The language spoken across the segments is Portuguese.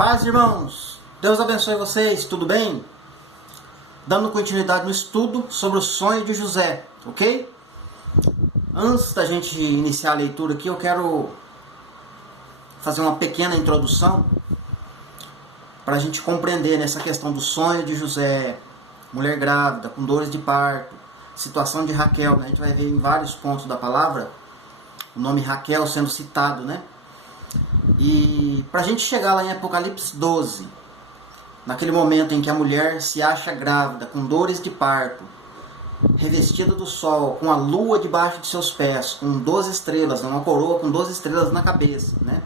Paz, irmãos! Deus abençoe vocês, tudo bem? Dando continuidade no estudo sobre o sonho de José, ok? Antes da gente iniciar a leitura aqui, eu quero fazer uma pequena introdução para a gente compreender nessa questão do sonho de José, mulher grávida, com dores de parto, situação de Raquel, né? A gente vai ver em vários pontos da palavra o nome Raquel sendo citado, né? E para a gente chegar lá em Apocalipse 12, naquele momento em que a mulher se acha grávida, com dores de parto, revestida do sol, com a lua debaixo de seus pés, com 12 estrelas, uma coroa com 12 estrelas na cabeça, né?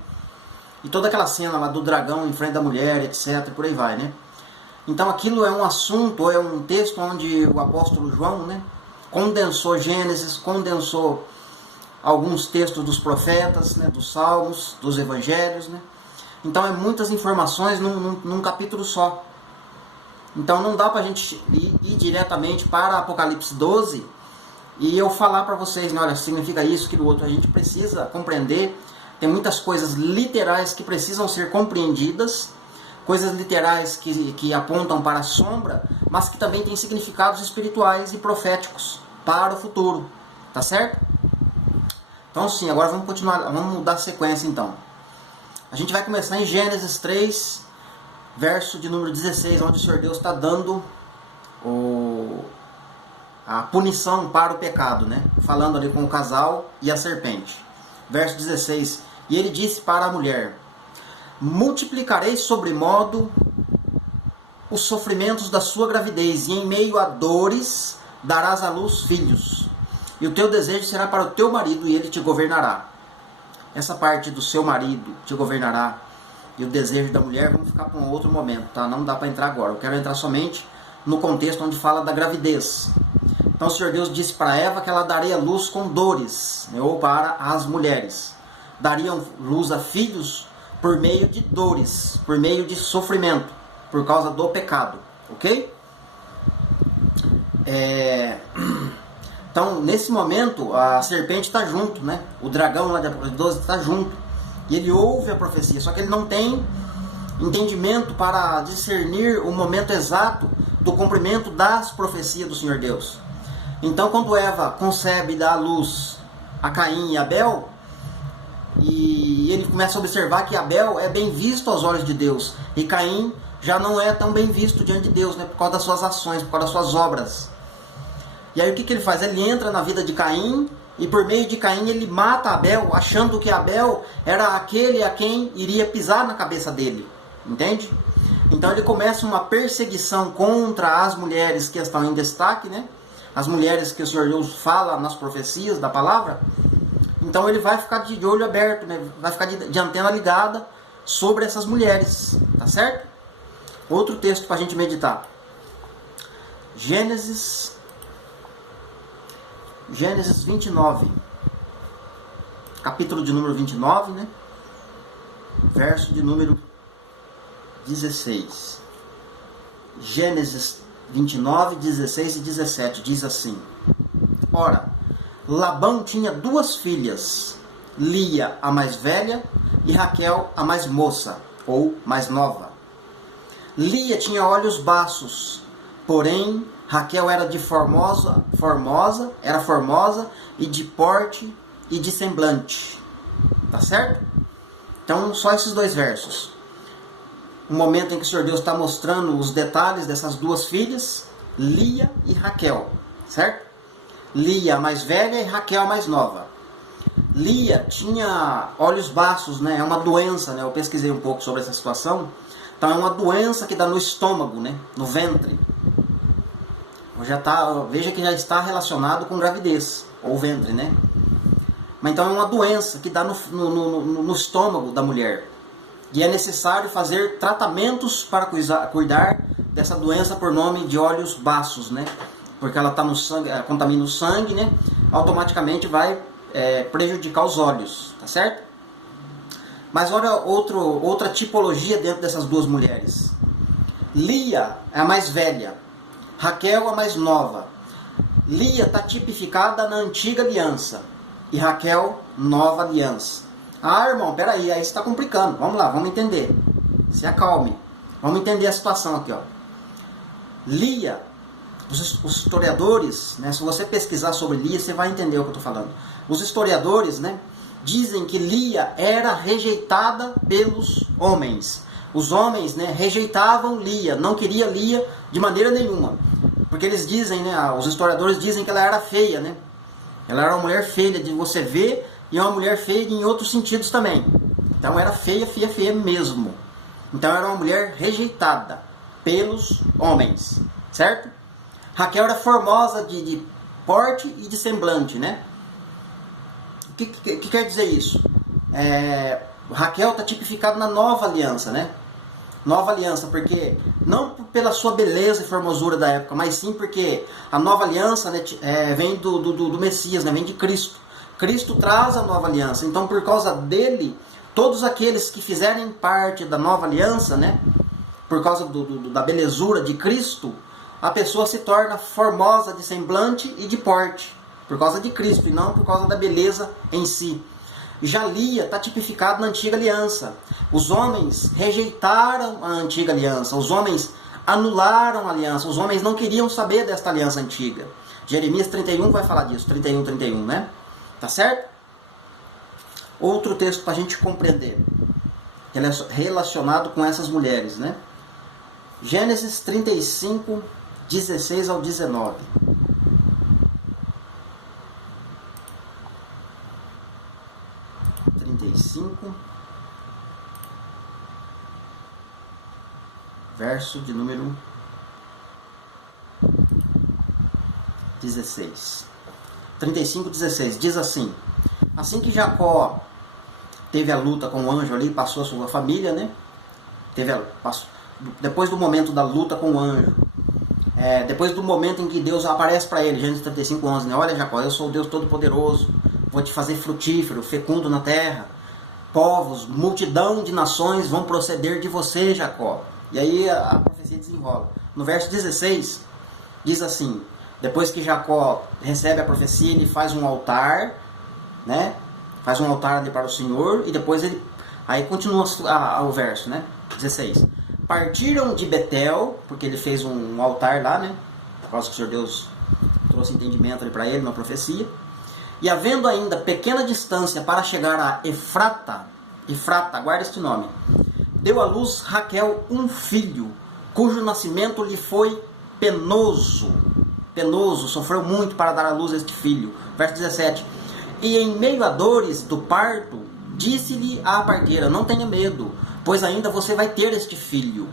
E toda aquela cena lá do dragão em frente da mulher, etc, por aí vai, né? Então aquilo é um assunto, é um texto onde o apóstolo João, né, condensou Gênesis, condensou alguns textos dos profetas, né, dos salmos, dos evangelhos, né? Então é muitas informações num capítulo só. Então não dá pra gente ir diretamente para Apocalipse 12 e eu falar para vocês, né, olha, significa isso, aquilo outro. A gente precisa compreender, tem muitas coisas literais que precisam ser compreendidas, coisas literais que apontam para a sombra, mas que também têm significados espirituais e proféticos para o futuro, tá certo? Então sim, agora vamos continuar, vamos dar sequência então. A gente vai começar em Gênesis 3, verso de número 16, onde o Senhor Deus está dando a punição para o pecado, né? Falando ali com o casal e a serpente. Verso 16, e ele disse para a mulher: multiplicarei sobremodo os sofrimentos da sua gravidez, e em meio a dores darás à luz filhos. E o teu desejo será para o teu marido, e ele te governará. Essa parte do seu marido te governará e o desejo da mulher, vamos ficar para um outro momento, tá? Não dá para entrar agora. Eu quero entrar somente no contexto onde fala da gravidez. Então o Senhor Deus disse para Eva que ela daria luz com dores, né? Ou para as mulheres. Dariam luz a filhos por meio de dores, por meio de sofrimento, por causa do pecado, ok? Então, nesse momento, a serpente está junto, né? O dragão lá de Apocalipse 12 está junto. E ele ouve a profecia, só que ele não tem entendimento para discernir o momento exato do cumprimento das profecias do Senhor Deus. Então, quando Eva concebe e dá à luz a Caim e Abel, e ele começa a observar que Abel é bem visto aos olhos de Deus, e Caim já não é tão bem visto diante de Deus, né? Por causa das suas ações, por causa das suas obras. E aí o que ele faz? Ele entra na vida de Caim e por meio de Caim ele mata Abel, achando que Abel era aquele a quem iria pisar na cabeça dele. Entende? Então ele começa uma perseguição contra as mulheres que estão em destaque, né? As mulheres que o Senhor Deus fala nas profecias da palavra. Então ele vai ficar de olho aberto, né? Vai ficar de antena ligada sobre essas mulheres. Tá certo? Outro texto para a gente meditar. Gênesis 29, capítulo de número 29, né? Verso de número 16. Gênesis 29, 16 e 17 diz assim: ora, Labão tinha duas filhas, Lia, a mais velha, e Raquel, a mais moça, ou mais nova. Lia tinha olhos baços, porém Raquel era era formosa e de porte e de semblante. Tá certo? Então, só esses dois versos. O momento em que o Senhor Deus está mostrando os detalhes dessas duas filhas, Lia e Raquel. Certo? Lia a mais velha e Raquel a mais nova. Lia tinha olhos baços, né? É uma doença, né? Eu pesquisei um pouco sobre essa situação. Então, é uma doença que dá no estômago, né? No ventre. Veja que já está relacionado com gravidez, ou ventre, né? Mas então é uma doença que dá no estômago da mulher. E é necessário fazer tratamentos para cuidar dessa doença por nome de olhos baços, né? Porque ela está no sangue, ela contamina o sangue, né? Automaticamente vai prejudicar os olhos, tá certo? Mas olha outra tipologia dentro dessas duas mulheres. Lia é a mais velha. Raquel, a mais nova. Lia está tipificada na antiga aliança e Raquel, nova aliança. Ah, irmão, peraí, aí está complicando. Vamos lá, vamos entender. se acalme. Vamos entender a situação aqui, ó. Lia, os historiadores, né, se você pesquisar sobre Lia, você vai entender o que eu estou falando. Os historiadores, né, dizem que Lia era rejeitada pelos homens. Os homens, né, rejeitavam Lia, não queria Lia de maneira nenhuma. Porque eles dizem, né, os historiadores dizem que ela era feia, né? Ela era uma mulher feia de você ver e uma mulher feia em outros sentidos também. Então era feia, feia, feia mesmo. Então era uma mulher rejeitada pelos homens, certo? Raquel era formosa de porte e de semblante, né? O que quer dizer isso? Raquel está tipificada na nova aliança, né? Nova aliança, porque não pela sua beleza e formosura da época, mas sim porque a nova aliança, né, vem do Messias, né, vem de Cristo. Cristo traz a nova aliança. Então, por causa dele, todos aqueles que fizerem parte da nova aliança, né, por causa da belezura de Cristo, a pessoa se torna formosa de semblante e de porte, por causa de Cristo, e não por causa da beleza em si. Já Lia está tipificado na antiga aliança. Os homens rejeitaram a antiga aliança, os homens anularam a aliança, os homens não queriam saber desta aliança antiga. Jeremias 31 vai falar disso, 31, né? Tá certo? Outro texto para a gente compreender, relacionado com essas mulheres, né? Gênesis 35, 16 ao 19. Verso de número 16. 35, 16. Diz assim: assim que Jacó teve a luta com o anjo ali, passou a sua família, né? Depois do momento da luta com o anjo, depois do momento em que Deus aparece para ele, Gênesis 35, 11, né? Olha, Jacó, eu sou o Deus Todo-Poderoso, vou te fazer frutífero, fecundo na terra. Povos, multidão de nações vão proceder de você, Jacó. E aí a profecia desenrola. No verso 16, diz assim: depois que Jacó recebe a profecia, ele faz um altar, né? Faz um altar ali para o Senhor, e depois aí continua o verso, né? 16. Partiram de Betel, porque ele fez um altar lá, né? Por causa que o Senhor Deus trouxe entendimento ali para ele na profecia. E havendo ainda pequena distância para chegar a Efrata, guarda este nome, deu à luz Raquel um filho, cujo nascimento lhe foi penoso, sofreu muito para dar à luz este filho. Verso 17, e em meio a dores do parto, disse-lhe a parteira: não tenha medo, pois ainda você vai ter este filho.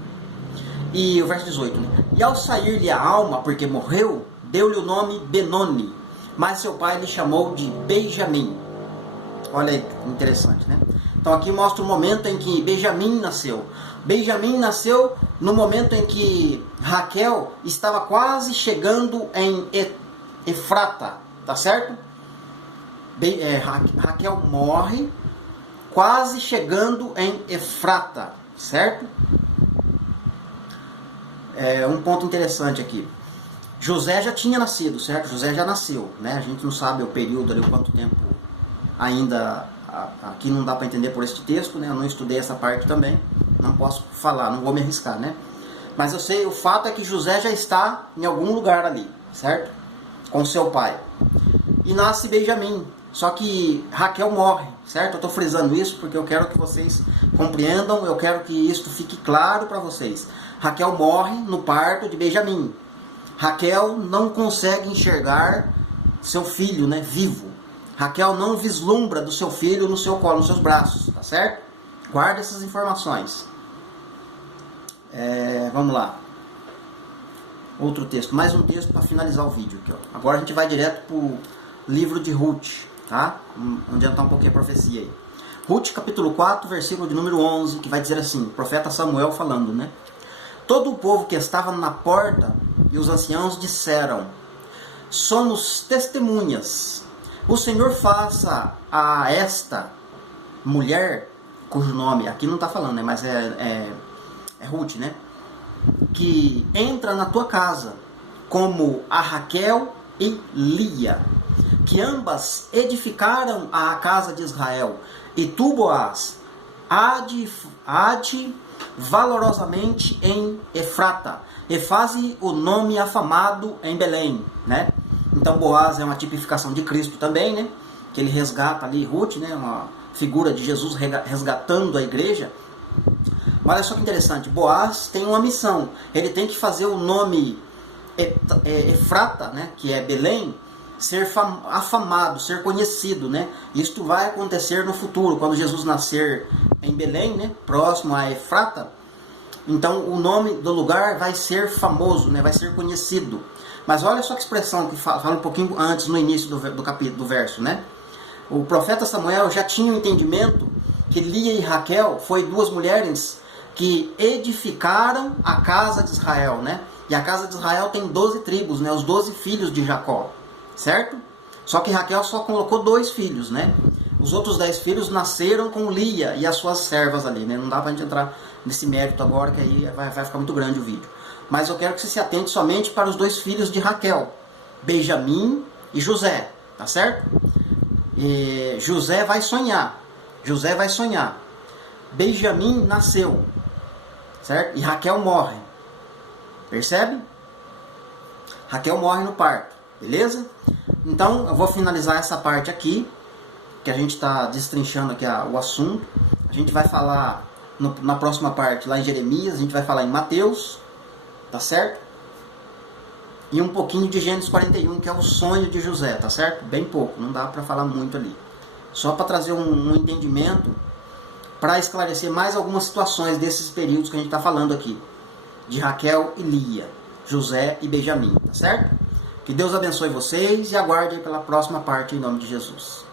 E o verso 18, né? E ao sair-lhe a alma, porque morreu, deu-lhe o nome Benoni, mas seu pai lhe chamou de Benjamim. Olha aí, interessante, né? Então aqui mostra o momento em que Benjamim nasceu. Benjamim nasceu no momento em que Raquel estava quase chegando em Efrata, tá certo? Raquel morre quase chegando em Efrata, certo? Um ponto interessante aqui. José já tinha nascido, certo? José já nasceu, né? A gente não sabe o período ali, quanto tempo ainda. Aqui não dá para entender por este texto, né? Eu não estudei essa parte também, não posso falar, não vou me arriscar, né? Mas eu sei, o fato é que José já está em algum lugar ali, certo? Com seu pai. E nasce Benjamim. Só que Raquel morre, certo? Eu estou frisando isso porque eu quero que vocês compreendam, eu quero que isso fique claro para vocês. Raquel morre no parto de Benjamim. Raquel não consegue enxergar seu filho, né, vivo. Raquel não vislumbra do seu filho no seu colo, nos seus braços, tá certo? Guarda essas informações. Vamos lá. Outro texto, mais um texto para finalizar o vídeo aqui, ó. Agora a gente vai direto para o livro de Ruth, tá? Vamos adiantar um pouquinho a profecia aí. Ruth, capítulo 4, versículo de número 11, que vai dizer assim, o profeta Samuel falando, né? Todo o povo que estava na porta e os anciãos disseram: somos testemunhas. O Senhor faça a esta mulher, cujo nome aqui não está falando, né? Mas é Ruth, né? Que entra na tua casa, como a Raquel e Lia, que ambas edificaram a casa de Israel, e tu, Boaz, há de valorosamente em Efrata, e faze o nome afamado em Belém, né? Então Boaz é uma tipificação de Cristo também, né? Que ele resgata ali Ruth, né? Uma figura de Jesus resgatando a igreja. Olha só que interessante, Boaz tem uma missão, ele tem que fazer o nome Efrata, né? Que é Belém, ser afamado, ser conhecido, né? Isto vai acontecer no futuro, quando Jesus nascer em Belém, né? Próximo a Efrata. Então o nome do lugar vai ser famoso, né? Vai ser conhecido. Mas olha só que expressão que fala um pouquinho antes, no início do capítulo, do verso, né? O profeta Samuel já tinha o entendimento que Lia e Raquel foi duas mulheres que edificaram a casa de Israel, né? E a casa de Israel tem 12 tribos, né? Os 12 filhos de Jacó, certo? Só que Raquel só colocou 2 filhos, né? Os outros 10 filhos nasceram com Lia e as suas servas ali, né? Não dá pra gente entrar nesse mérito agora, que aí vai ficar muito grande o vídeo. Mas eu quero que você se atente somente para os 2 filhos de Raquel, Benjamim e José, tá certo? E José vai sonhar. Benjamim nasceu, certo? E Raquel morre. Percebe? Raquel morre no parto, beleza? Então eu vou finalizar essa parte aqui, que a gente está destrinchando aqui o assunto. A gente vai falar na próxima parte lá em Jeremias, a gente vai falar em Mateus, tá certo? E um pouquinho de Gênesis 41, que é o sonho de José, tá certo? Bem pouco, não dá para falar muito ali. Só para trazer um entendimento, para esclarecer mais algumas situações desses períodos que a gente está falando aqui. De Raquel e Lia, José e Benjamim, tá certo? Que Deus abençoe vocês e aguarde pela próxima parte em nome de Jesus.